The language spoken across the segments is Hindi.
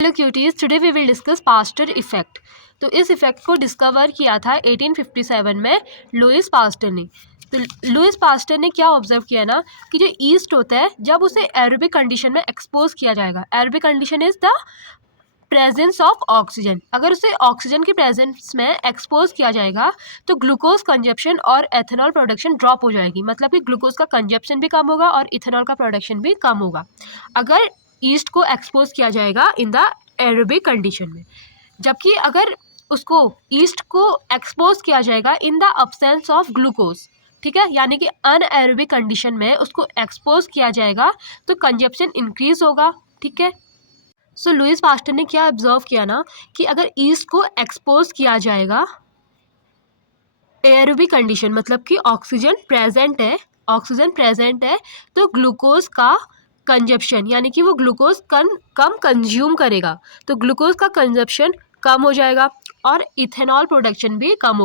Hello cuties, today we will discuss Pasteur effect. तो इस इफेक्ट को डिस्कवर किया था 1857 में लुइस पास्टर ने। तो लुइस पास्टर ने क्या ऑब्जर्व किया ना कि जो ईस्ट होता है जब उसे एरोबिक कंडीशन में एक्सपोज किया जाएगा, aerobic condition is the presence of oxygen, अगर उसे ऑक्सीजन की प्रेजेंस में एक्सपोज किया जाएगा तो ग्लूकोज कंजप्शन और एथेनॉल प्रोडक्शन ड्रॉप हो जाएगी। मतलब कि ग्लूकोज का कंजप्शन भी कम होगा और इथेनॉल का प्रोडक्शन भी कम होगा अगर ईस्ट को एक्सपोज किया जाएगा इन द एरोबिक कंडीशन में। जबकि अगर उसको ईस्ट को एक्सपोज किया जाएगा in the absence of glucose, ठीक है, यानी कि अनएरोबिक कंडीशन में उसको एक्सपोज किया जाएगा तो कंजप्शन इंक्रीज होगा। ठीक है, सो लुइस पास्टर ने क्या ऑब्जर्व किया ना कि अगर ईस्ट को एक्सपोज किया जाएगा एरोबिक कंडीशन, मतलब कि ऑक्सीजन प्रेजेंट है तो ग्लूकोज का कंजप्शन यानी कि वो ग्लूकोज कम कंज्यूम करेगा, तो ग्लूकोज का कंजप्शन कम हो जाएगा और इथेनॉल प्रोडक्शन भी कम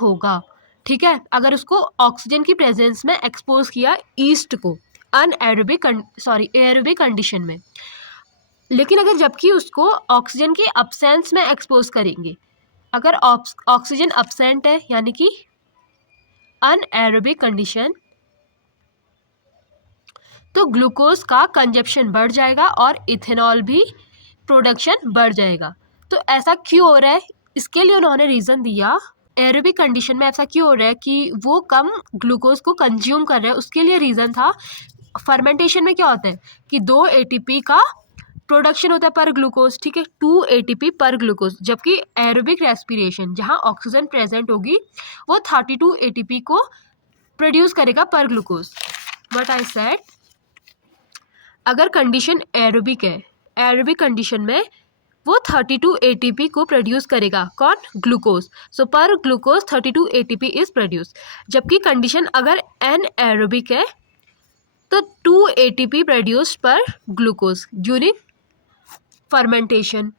होगा, ठीक है, अगर उसको ऑक्सीजन की प्रेजेंस में एक्सपोज किया ईस्ट को एरोबिक कंडीशन में। लेकिन अगर जबकि उसको ऑक्सीजन के अब्सेंस में एक्सपोज करेंगे, अगर ऑक्सीजन अब्सेंट है यानी कि अनएरोबिक कंडीशन, तो ग्लूकोज का कंजप्शन बढ़ जाएगा और इथेनॉल भी प्रोडक्शन बढ़ जाएगा। तो ऐसा क्यों हो रहा है, इसके लिए उन्होंने रीज़न दिया एरोबिक कंडीशन में ऐसा क्यों हो रहा है कि वो कम ग्लूकोज को कंज्यूम कर रहे हैं। उसके लिए रीज़न था फर्मेंटेशन में क्या होता है कि 2 ATP का प्रोडक्शन होता है पर ग्लूकोज, ठीक है, 2 ATP पर ग्लूकोज, जबकि एरोबिक रेस्पिरेशन जहाँ ऑक्सीजन प्रेजेंट होगी वो 32 ATP को प्रोड्यूस करेगा पर ग्लूकोज। व्हाट आई सेड, अगर कंडीशन एरोबिक है, एरोबिक कंडीशन में वो 32 ATP को प्रोड्यूस करेगा, कौन, ग्लूकोज। सो पर ग्लूकोज 32 ATP इज प्रोड्यूस। जबकि कंडीशन अगर एनएरोबिक है तो 2 ATP प्रोड्यूस्ड पर ग्लूकोज ड्यूरिंग फर्मेंटेशन।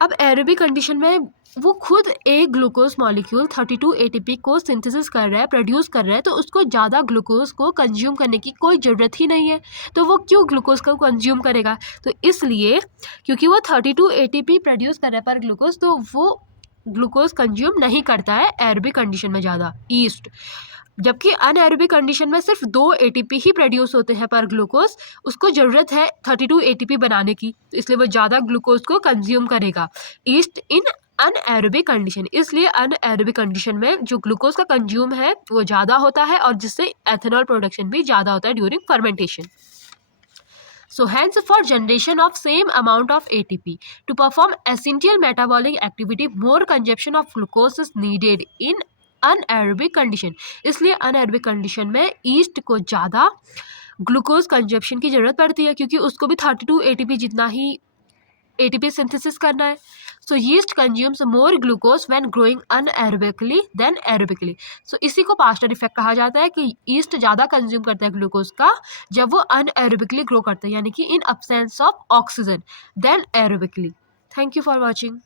अब एरोबिक कंडीशन में वो खुद एक ग्लूकोज मॉलिक्यूल 32 ATP को सिंथेसिस कर रहा है, प्रोड्यूस कर रहा है, तो उसको ज़्यादा ग्लूकोज को कंज्यूम करने की कोई ज़रूरत ही नहीं है, तो वो क्यों ग्लूकोज को कंज्यूम करेगा। तो इसलिए क्योंकि वो 32 ATP प्रोड्यूस कर रहा है पर ग्लूकोज, तो वो ग्लूकोज कंज्यूम नहीं करता है एरोबिक कंडीशन में ज़्यादा ईस्ट। जबकि अनएरोबिक कंडीशन में सिर्फ 2 ATP ही प्रोड्यूस होते हैं पर ग्लूकोज, उसको ज़रूरत है 32 ATP बनाने की, तो इसलिए वो ज़्यादा ग्लूकोज को कंज्यूम करेगा ईस्ट इन अनएरोबिक कंडीशन। इसलिए अनएरोबिक कंडीशन में जो ग्लूकोज का कंज्यूम है वो ज़्यादा होता है और जिससे एथेनॉल प्रोडक्शन भी ज़्यादा होता है during fermentation. So hence for generation of same amount of ATP to perform essential metabolic activity, more consumption of glucose is needed in anaerobic condition. इसलिए अनएरोबिक कंडीशन में ईस्ट को ज़्यादा ग्लूकोज कंजप्शन की ज़रूरत पड़ती है क्योंकि उसको भी 32 ATP जितना ही ATP सिंथेसिस करना है। So yeast consumes more glucose when growing anaerobically than aerobically. So इसी को पास्टर इफेक्ट कहा जाता है कि ईस्ट ज़्यादा कंज्यूम करता है ग्लूकोज का जब वो अनएरोबिकली ग्रो करता है, यानी कि in absence of oxygen than aerobically. Thank you for watching.